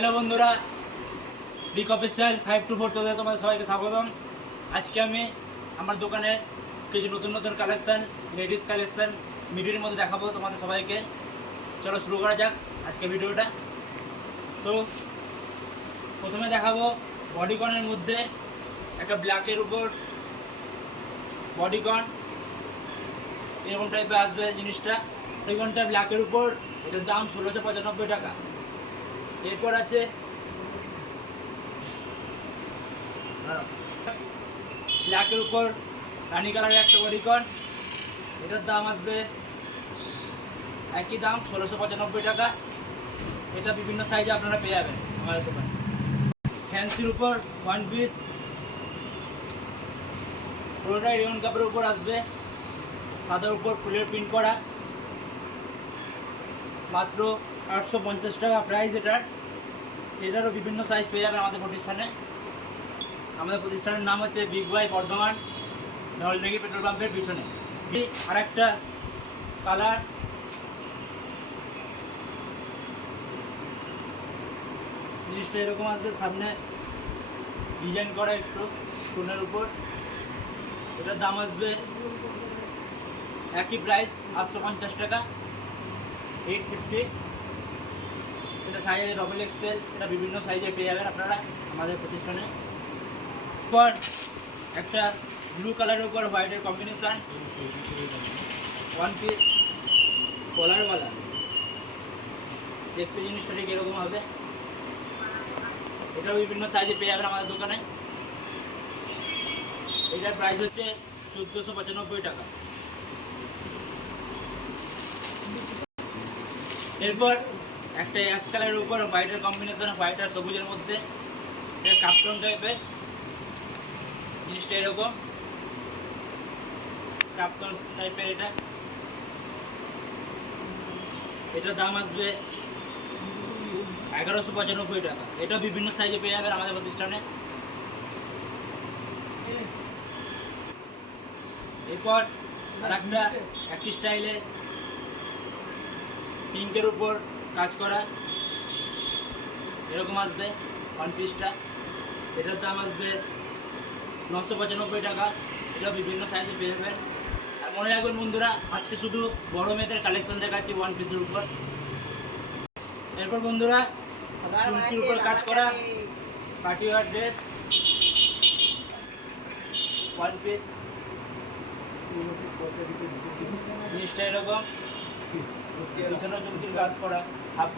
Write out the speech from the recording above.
Hello বন্ধুরা, big official 524 তে তোমাদের সবাইকে স্বাগতম। আজকে আমি আমার দোকানে কিছু নতুন নতুন কালেকশন, লেডিস কালেকশন মিডির মধ্যে দেখাবো তোমাদের সবাইকে। চলো শুরু করা যাক আজকে ভিডিওটা। তো প্রথমে দেখাবো বডিকনের মধ্যে একটা ব্ল্যাকের উপর বডিকন, এরকম টাইপের আসবে জিনিসটা। বডিকনটা ব্ল্যাকের উপর, এটার দাম 1695 টাকা। এরপর আছে ব্ল্যাকের উপর রানি কালারের একটা বডিকন, এটার দাম আসবে একই দাম 1695 টাকা। এটা বিভিন্ন সাইজে আপনারা পেয়ে যাবেন আমাদের দোকানে। ফ্যান্সির উপর ওয়ান পিস, পুরোটাই রেয়ন কাপড়ের উপর আসবে, সাদার উপর ফুলের প্রিন্ট করা, মাত্র 850 টাকা প্রাইস এটার। এটারও বিভিন্ন সাইজ পেয়ে যাবেন আমাদের প্রতিষ্ঠানে। আমাদের প্রতিষ্ঠানের নাম হচ্ছে বিগ ওয়াই বর্ধমান, নলদিঘি পেট্রোল পাম্পের পিছনে। আর একটা কালার, জিনিসটা এরকম আসবে, সামনে ডিজাইন করা একটু স্টোনের উপর। এটার দাম আসবে একই প্রাইস 850 টাকা, 850। এটা সাইজ আছে ডবল এক্সেল, এটা বিভিন্ন সাইজে পেয়ে যাবেন আপনারা আমাদের প্রতিষ্ঠানে। পর একটা ব্লু কালারের উপর হোয়াইটের কম্বিনেশান, ওয়ান পিস কলারওয়ালা, দেখতে জিনিসটা ঠিক এরকম হবে। এটাও বিভিন্ন সাইজে পেয়ে যাবেন আমাদের দোকানে। এটার প্রাইস হচ্ছে 1495 টাকা। এরপর একটা অ্যাশ কালারের উপর হোয়াইটের কম্বিনেশন, হোয়াইট আর সবুজের মধ্যে, এটা কাপটন টাইপের, জিনিসটা এরকম কাপটন টাইপের। এটার দাম আসবে 1195 টাকা। এটা বিভিন্ন সাইজে পেয়ে যাবেন আমাদের প্রতিষ্ঠানে। এরপর আর একটা একই স্টাইলে পিঙ্কের উপর কাজ করা, এরকম আসবে ওয়ান পিসটা। এটার দাম আসবে 995 টাকা। এটা বিভিন্ন সাইজে পেয়ে যাবেন। আর মনে রাখবেন বন্ধুরা, আজকে শুধু বড় মেয়েদের কালেকশন দেখাচ্ছি ওয়ান পিসের উপর। এরপর বন্ধুরা, চুমকির উপর কাজ করা party war dress, one piece, জিনিসটা এরকম, পিছনে চুমকির কাজ করা, হাফ